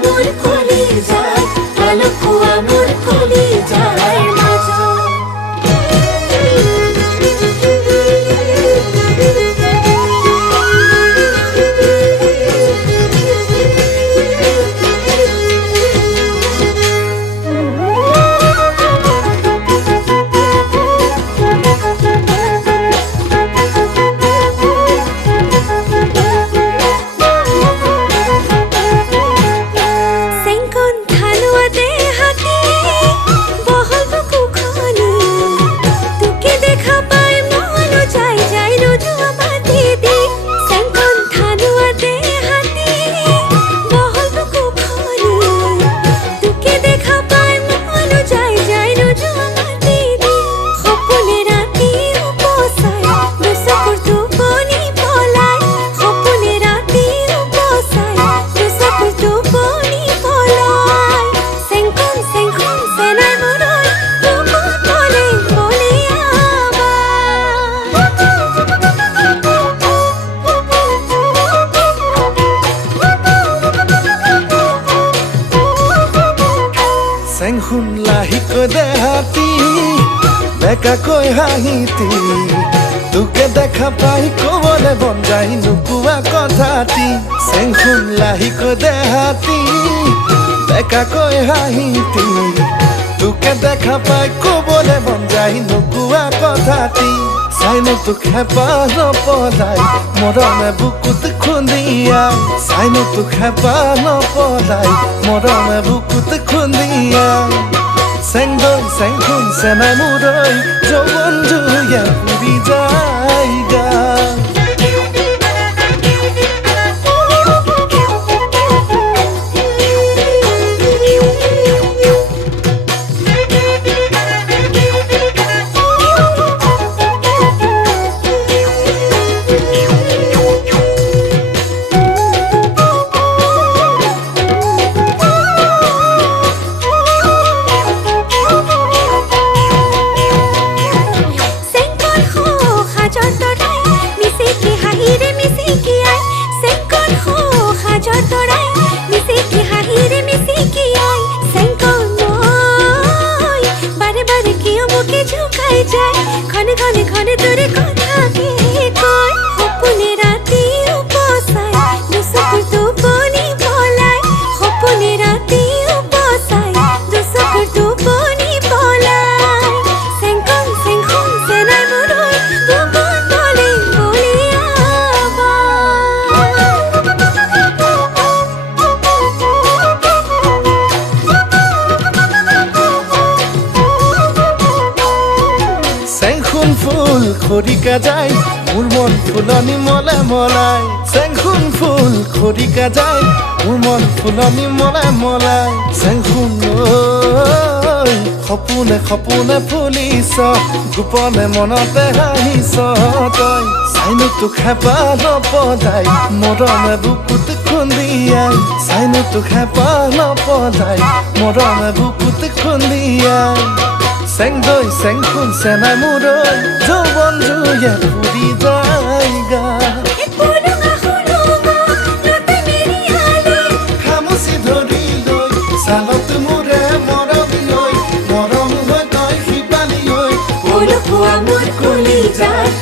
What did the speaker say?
মোৰ কলিজাত আলসুৱা মোৰ কলিজাৰ চেংখুন লাহিকৈ দেহাতি বেকাকৈ হাঁহিতি তোকে দেখা পাই ক'বলৈ মন যায় নোকোৱা কথাটি চেংখুন লাহিকৈ দেহাতি বেকাকৈ হাঁহিতি তোকে দেখা পাই ক'বলৈ মন যায় নোকোৱা কথাটি চাইনো তোক হেঁপাহ নপলাই মৰমে বুকুত খুন্দিয়াই চাইনো তোক হেঁপাহ নপলাই মৰমে বুকুত খুন্দিয়াই চেংদৈ চেংখুন চেনাই মূৰৈ যৌৱন জুয়ে পুৰি যায়গা খনে খনে খনে তোৰে কথা কয় সপনে ৰাতি উপসাই দুচকুৰ টোপনি পলাই সপনে ৰাতি উপসাই দুচকুৰ টোপনি পলাই চেংখন চেংখন চেনাই মূৰৈ গোপন বলে চেংখুন ফুল খৰিকা যায় মোৰ মন ফুলনি মলাই মলাই চেংখুন ফুল খৰিকা যায় মোৰ মন ফুলনি মলাই মলাই চেংখুন সপোনে সপোনে ফুলিছ গোপনে মনতে হাঁহিছ তই চাইনো তোক হেঁপাহ নপলাই মৰমে বুকুত খুন্দিয়াই চাইনো তোক হেঁপাহ নপলাই মৰমে বুকুত খুন্দিয়াই চেংদৈ চেংখুন চেনাই মূৰৈ যৌৱন জুয়ে পুৰি যায়গা খামুচি ধৰি লৈ চালত মোৰে মৰম লৈ মৰম হৈ তই শিপালি হৈ আলসুৱা মোৰ কলিজাত